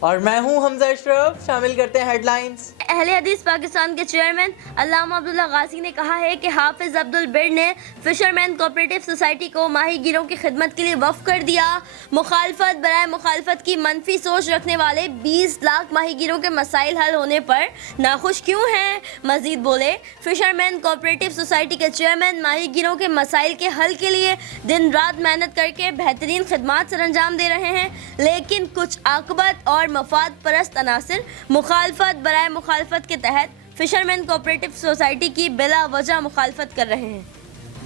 اور میں ہوں حمزہ اشرف۔ شامل کرتے ہیں ہیڈ لائنز۔ اہل حدیث پاکستان کے چیئرمین علامہ عبداللہ غازی نے کہا ہے کہ حافظ عبد البر نے فشرمین کوآپریٹو سوسائٹی کو ماہی گیروں کی خدمت کے لیے وقف کر دیا۔ مخالفت برائے مخالفت کی منفی سوچ رکھنے والے 20 لاکھ ماہی گیروں کے مسائل حل ہونے پر ناخوش کیوں ہیں؟ مزید بولے، فشرمین کوآپریٹو سوسائٹی کے چیئرمین ماہی گیروں کے مسائل کے حل کے لیے دن رات محنت کر کے بہترین خدمات سر انجام دے رہے ہیں، لیکن کچھ عاقبت اور مفاد پرست عناصر مخالفت برائے مخالفت کے تحت فشرمین کوآپریٹو سوسائٹی کی بلا وجہ مخالفت کر رہے ہیں۔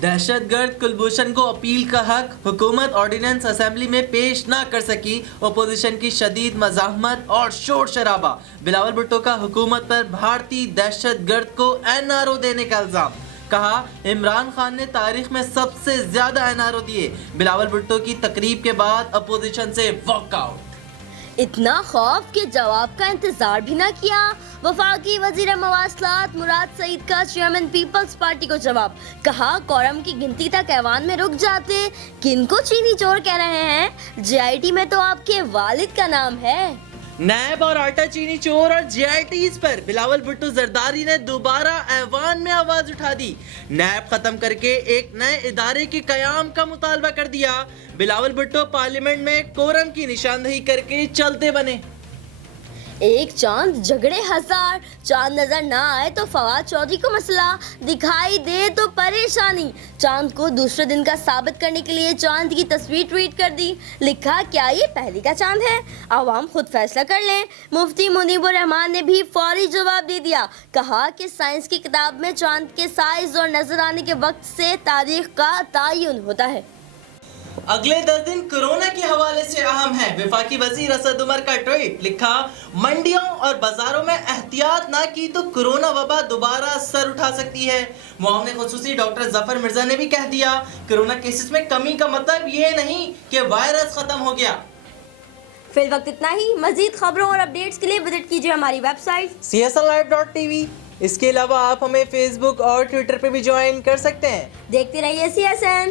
دہشت گرد کلبھوشن کو اپیل کا حق، حکومت آرڈیننس اسمبلی میں پیش نہ کر سکی، اپوزیشن کی شدید مزاحمت اور شور شرابہ۔ بلاول بھٹو کا حکومت پر بھارتی دہشت گرد کو NRO دینے کا الزام، کہا عمران خان نے تاریخ میں سب سے زیادہ NRO دیے۔ بلاول بھٹو کی تقریب کے بعد اپوزیشن سے واک آؤٹ۔ اتنا خوف کہ جواب کا انتظار بھی نہ کیا۔ وفاقی وزیر مواصلات مراد سعید کا چیئرمین پیپلز پارٹی کو جواب، کہا کورم کی گنتی تک ایوان میں رک جاتے، کن کو چینی چور کہہ رہے ہیں؟ JIT میں تو آپ کے والد کا نام ہے۔ نیب اور آٹا چینی چور اور JITs پر بلاول بھٹو زرداری نے دوبارہ ایوان میں آواز اٹھا دی۔ نیب ختم کر کے ایک نئے ادارے کے قیام کا مطالبہ کر دیا۔ بلاول بھٹو پارلیمنٹ میں کورم کی نشاندہی کر کے چلتے بنے۔ ایک چاند جھگڑے ہزار، چاند نظر نہ آئے تو فواد چودھری کو مسئلہ، دکھائی دے تو پریشانی۔ چاند کو دوسرے دن کا ثابت کرنے کے لیے چاند کی تصویر ٹویٹ کر دی، لکھا کیا یہ پہلی کا چاند ہے؟ عوام خود فیصلہ کر لیں۔ مفتی منیب الرحمان نے بھی فوری جواب دے دیا، کہا کہ سائنس کی کتاب میں چاند کے سائز اور نظر آنے کے وقت سے تاریخ کا تعین ہوتا ہے۔ اگلے 10 دن کورونا کے حوالے سے اہم ہے۔ وفاقی وزیر اسد عمر کا ٹویٹ، لکھا منڈیوں اور بازاروں میں احتیاط نہ کی تو کورونا وبا دوبارہ سر اٹھا سکتی ہے۔ معاون خصوصی ڈاکٹر ظفر مرزا نے بھی کہہ دیا، کورونا کیسز میں کمی کا مطلب یہ نہیں کہ وائرس ختم ہو گیا۔ فی الوقت اتنا ہی۔ مزید خبروں اور اپڈیٹس کے لیے وزٹ کیجیے ہماری ویب سائٹ CSLlive.tv۔ اس کے علاوہ آپ ہمیں فیس بک اور ٹویٹر پہ بھی جوائن کر سکتے ہیں۔ دیکھتے رہیے CSN۔